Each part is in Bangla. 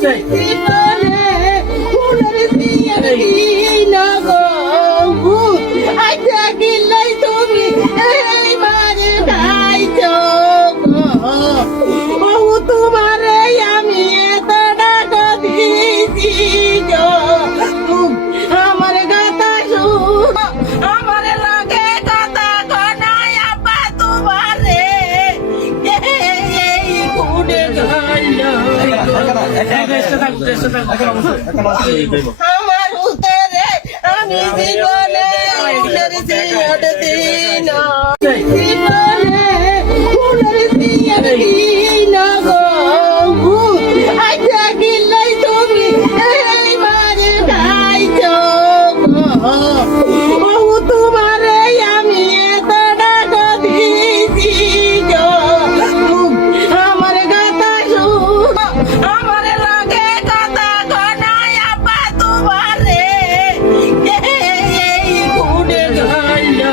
জীবনে ফুলের দিয়ার নগো আচ্ছা গিলাই তুমি এই মারে খাইছো ও তোমারে আমি এত ডাক দিয়েছি গো আমার কথা শুন আমার লাগে কথা গনায় আপা তোমারে এই গুড়ে গাইলো আমার উত্তরে আমি জীবনে ফুলের দিয়ার দিন জীবনে ফুলের দিয়ার দিন গো আচ্ছা গিলাই তুমি এই মারে খাইছো ও তোমারে আমি এত ডাক দিয়েছি গো আমার কথা শুন আমার লাগে কথা গনায় আপা তোমারে এই গুড়ে গাইলো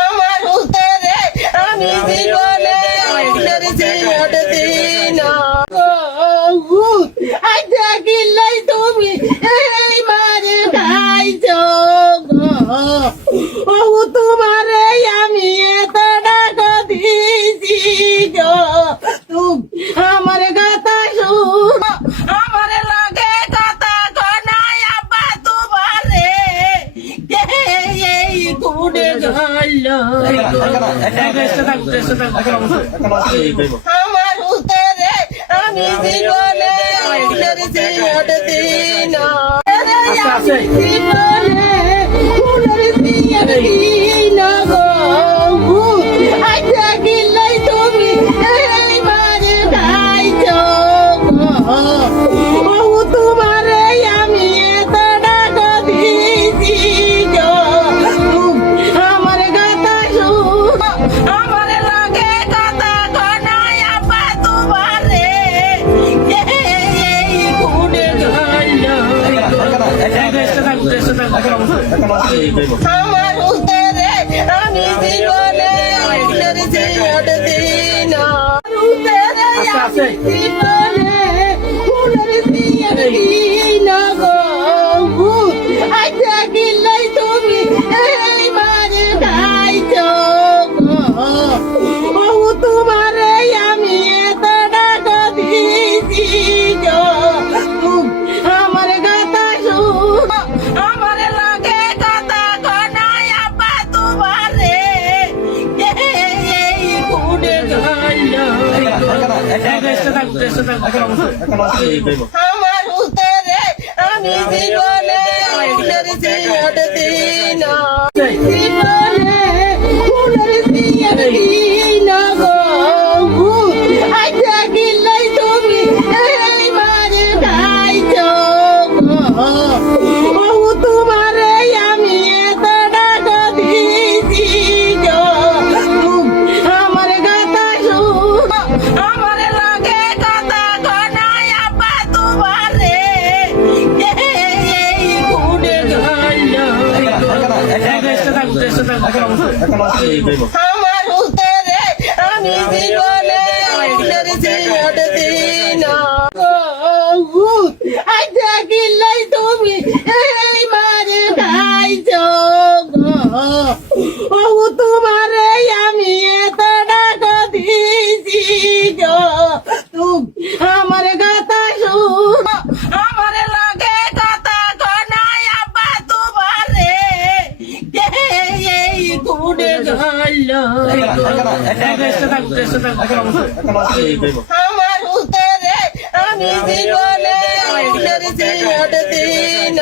আমার উত্তরে আমি জীবনে ফুলের দিয়ার দিন আচ্ছা গিলাই তুমি এই মারে খাইছো ও তোমারে আমি এত ডাক দিয়েছি গো আমার কথা শুন আমার লাগে কথা গনায় আপা তোমারে এই গুড়ে গাইলো আমার উত্তরে আমি জীবনে ফুলের দিয়ার দিন জীবনে ফুলের দিয়ার দিন গো আচ্ছা গিলাই তুমি এই মারে খাইছো ও তোমারে আমি এত ডাক দিয়েছি গো আমার কথা শুন আমার লাগে কথা গনায় আপা তোমারে এই গুড়ে গাইলো আমার উত্তরে আমি জীবনে ফুলের দিয়ার দিন উত্তরে আমি জীবনে ফুলের দিয়ার দিন গো আচ্ছা গিলাই তুমি এই মারে খাইছো ও তোমারে আমি এত ডাক দিয়েছি গো আমার কথা শুন আমার লাগে কথা গনায় আপা তোমারে এই গুড়ে গাইলো আমার উত্তরে আমি জীবনে ফুলের দিয়ার দিন জীবনে ফুলের দিয়ার দিন গো আচ্ছা গিলাই তুমি এই মারে খাইছো ও তোমারে আমি এত ডাক দিয়েছি গো আমার কথা শুন আমার লাগে কথা গনায় আপা তোমারে এই গুড়ে গাইলো আমার উত্তরে আমি জীবনে ফুলের দিয়ার দিন আচ্ছা গিলাই তুমি এই মারে খাইছো ও তোমারে আমি এত ডাক দিয়েছি গো আমার কথা শুন আমার লাগে কথা গনায় আপা তোমারে এই গুড়ে গাইলো আমার উত্তরে আমি জীবনে ফুলের দিয়ার দিন